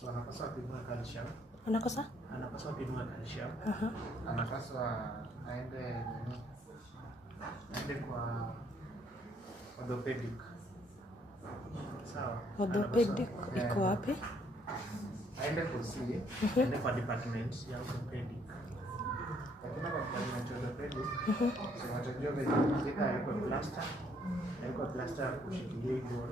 So anapaswa kuinua calcium. Anapaswa kuinua calcium. Anapaswa aende kwa orthopedic. Sawa. Orthopedic iko wapi? Aende kusi, aende kwa department ya orthopedic. Lakini kwa department ya orthopedic, so watajua venye zika yuko plaster. Yuko plaster kushikilia hiyo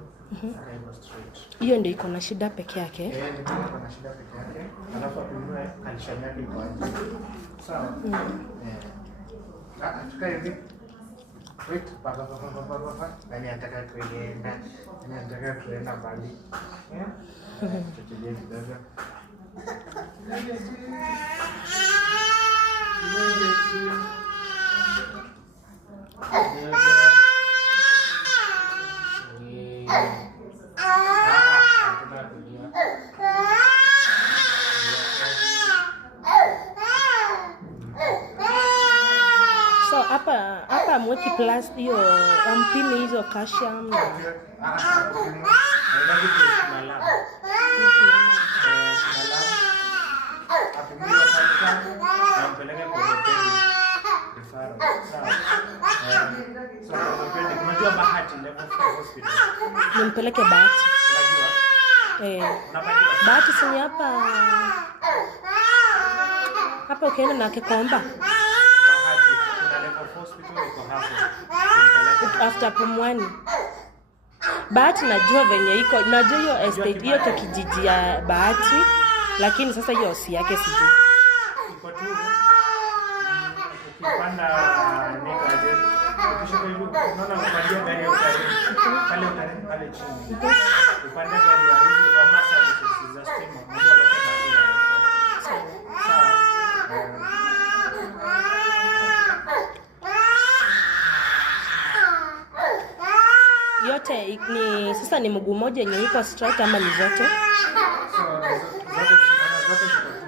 kaiba straight. Hiyo ndio iko na shida peke yake. Ndio iko na shida peke yake. Alafu apimwe calcium yake iko aje. Sawa. Tukae hivi. Wait, papa. Nani anataka kuenda bali? Tutulie kidogo. So hapa mweki plus hiyo ampini hizo calcium na nimpeleke Bahati. Bahati sini hapa ukienda na Kikomba. After Pumwani. Bahati najua venye iko. Najua hiyo estate hiyo kijiji ya Bahati, lakini sasa hiyo si yake sijui. Iko tu. Ukipanda nikaje. Ukishuka hiyo unaona unapandia gari ya pale chini. Upande gari ya hizi kwa services za stima. Yote ni sasa ni mguu mmoja yenye iko straight ama ni zote?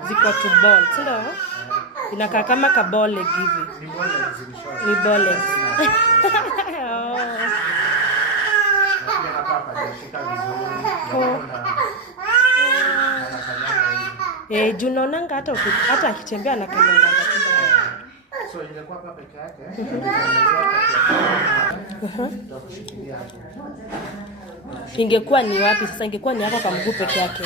Ziko to ball, sio? Inakaa kama ka ball leg hivi. Ni ball leg. Juu naonanga hata akitembea anakanyanga. So ingekuwa hapa peke yake. Ingekuwa ni wapi sasa? Ingekuwa ni hapa kwa mguu peke yake.